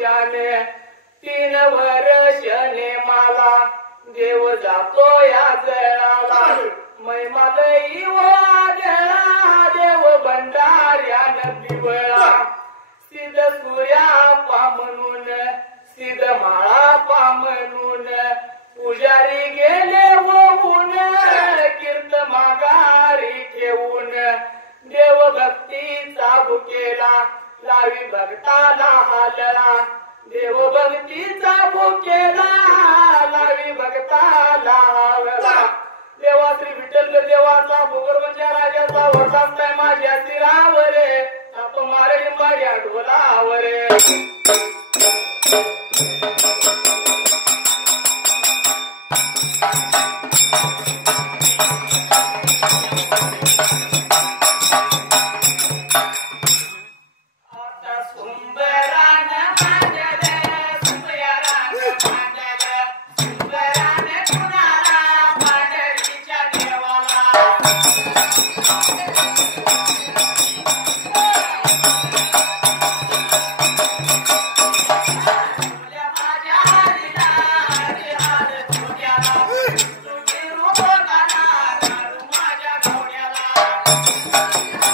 दिवोच्यान तीन वर्षने मला देव जातो या जळाला मै मालई वाजळा देव भंडाऱ्यान पिवळा सिद सूर्या पा म्हणून सिद माळा पा म्हणून पुजारी गेले होऊन कीर्त माघारी ठेवून देव भक्तीचा भुकेला लावी भक्ताला हालला देव भक्तीचा भुकेला लावी भक्ताला हालला देवा श्री विठ्ठल देवाचा भोगरवंच्या राजाचा वरदान माझ्या शिरावर आप मारे मार्या ढोलावरे.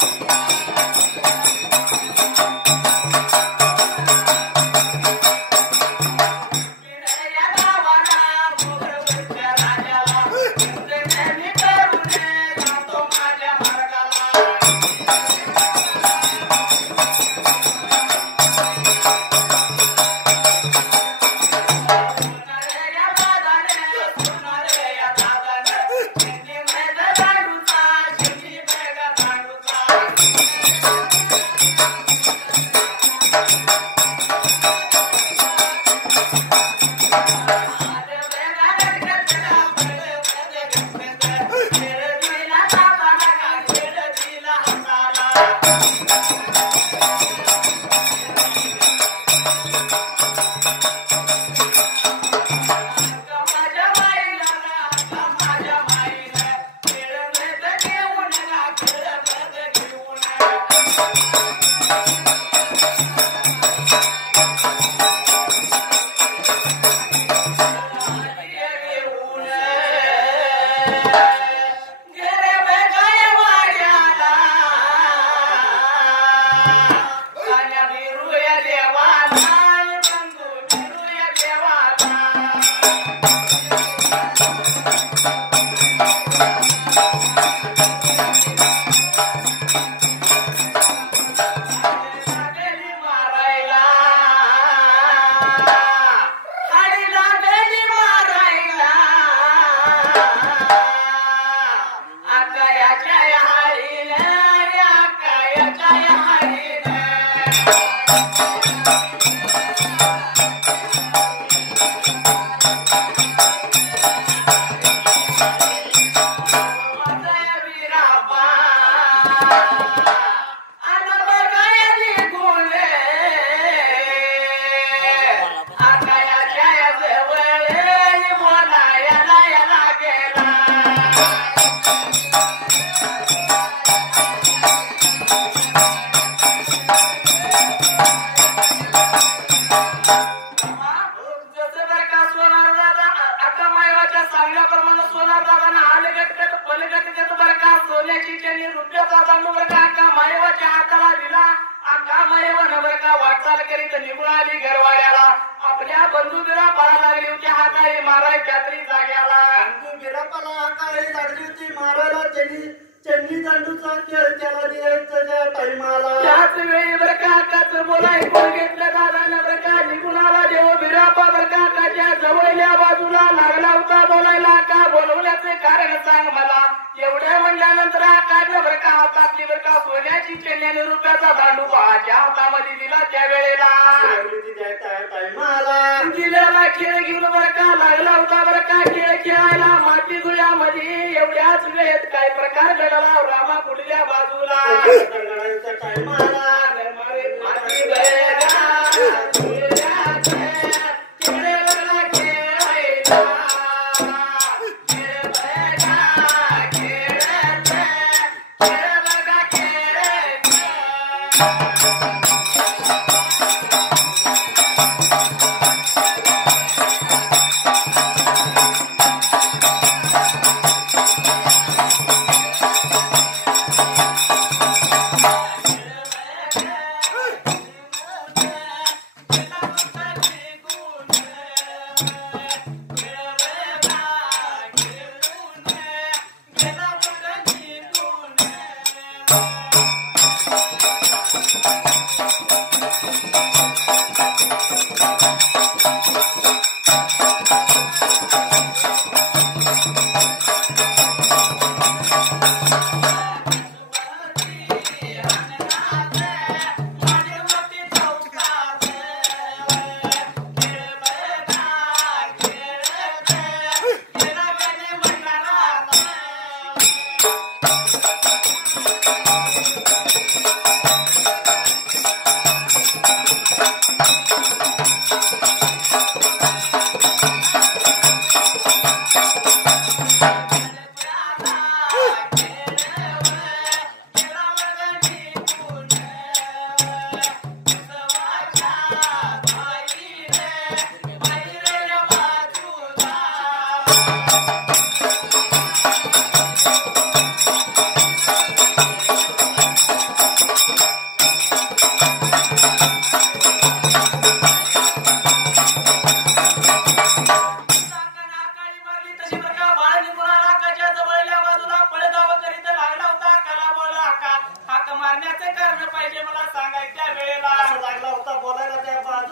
Thank you. सोन्याची चेन्याने रुपयाचा दांडू भाच्या हातामध्ये दिला त्या वेळेला. दिलेला खेळ घेऊन बरं का लागला होता बरं का खेळ खेळायला माती गुळ्यामध्ये एवढ्याच वेळेत काय प्रकार घडला रामा पुढल्या बाजूला?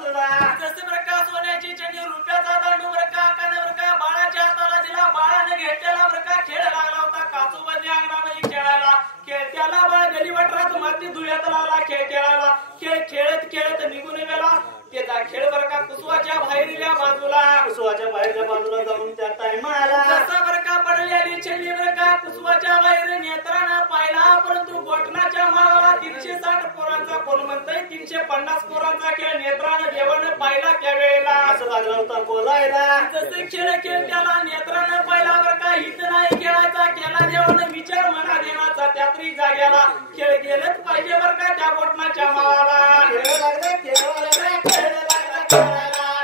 जसं बरं का सोन्याची चंडी रुपयाचा दांडू बरं का कानं बरं का बाळाच्या हाताला दिला बाळानं घेतलेला बरं का खेळ लागला होता काचूबंदी अंगणामध्ये खेळायला. खेळत्याला बा गली वटरात माती धुळ्यात लावला खेळ खेळायला खेळ खेळत खेळत निघून गेला. त्याचा खेळ बरं का कुसवाच्या बाहेरील्या बाजूला. कुसवाच्या बाहेरच्या बाजूला जाऊन त्या टाइमाला जसं बरं का पडलेली चेंडी बरं का कुसवाच्या बाहेर नेत्रानं पाहिला परंतु गोठणाच्या मागाला तीनशे साठ पोरांचा कोण म्हणतंय तीनशे पन्नास पोरांचा खेळ नेत्रानं देवानं पाहिला त्यावेळेला असं लागला होता बोलायला. जसे खेळ खेळ त्याला नेत्रानं पाहिला बरं का हित नाही खेळायचा केला देवानं विचार मना देवाचा त्यातरी जाग्याला खेळ गेलंच पाहिजे बरं का त्या गोठणाच्या मावाला खेळ लागला खेळ लागला खेळ लागला खेळायला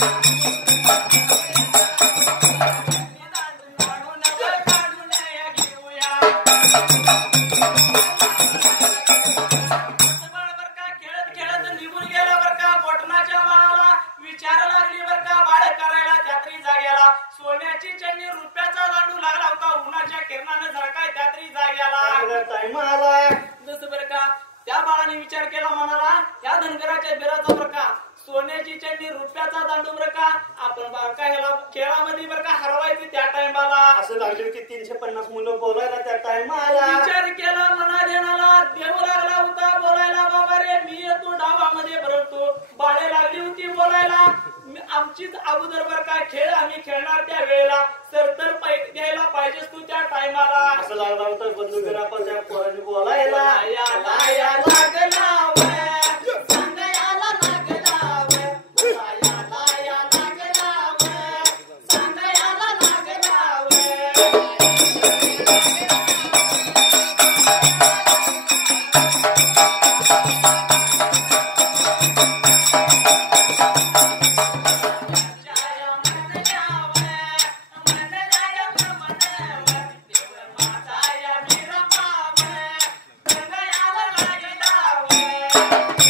Thank you. सोन्याची चंडी रुपयाचा दांडू बरं का आपण बरं का ह्याला खेळामध्ये बरं का हरवायची त्या टाइमाला असं लागले होते तीनशे पन्नास मुलं बोलायला त्या टाइमाला विचार केला मना देणाला देव लागला होता बोलायला बाबा रे मी येतो डावामध्ये भरतो बाळे लागली होती बोलायला आमचीच अगोदर बर का खेळ आम्ही खेळणार त्या वेळेला सर तर द्यायला पाहिजेस तू त्या टायमाला असं लागला होता बंधुगिरापा त्या पोरांनी बोलायला लाया लाया लागला Thank you.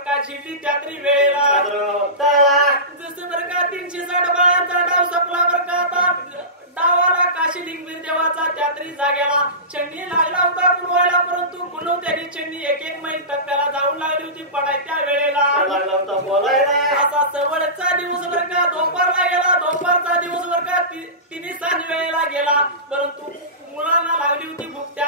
झिडली त्यात्री वेळेला जसं बरं का तीनशे साठ बाळांचा डाव संपला बरं का आता. डावाला काशी लिंगवीर देवाचा त्यात्री जागेला. चन्नी लागला होता कुणवायला परंतु कुणव त्यांनी चन्नी एक एक मैल टप्प्याला जाऊन लागली होती पडाय त्या वेळेला लागला होता बोलायला. असा सवडचा दिवस बर का दुपारला गेला. दुपारचा दिवस बर का तिन्ही सांज वेळेला गेला. परंतु मुलांना लागली होती भूक. त्या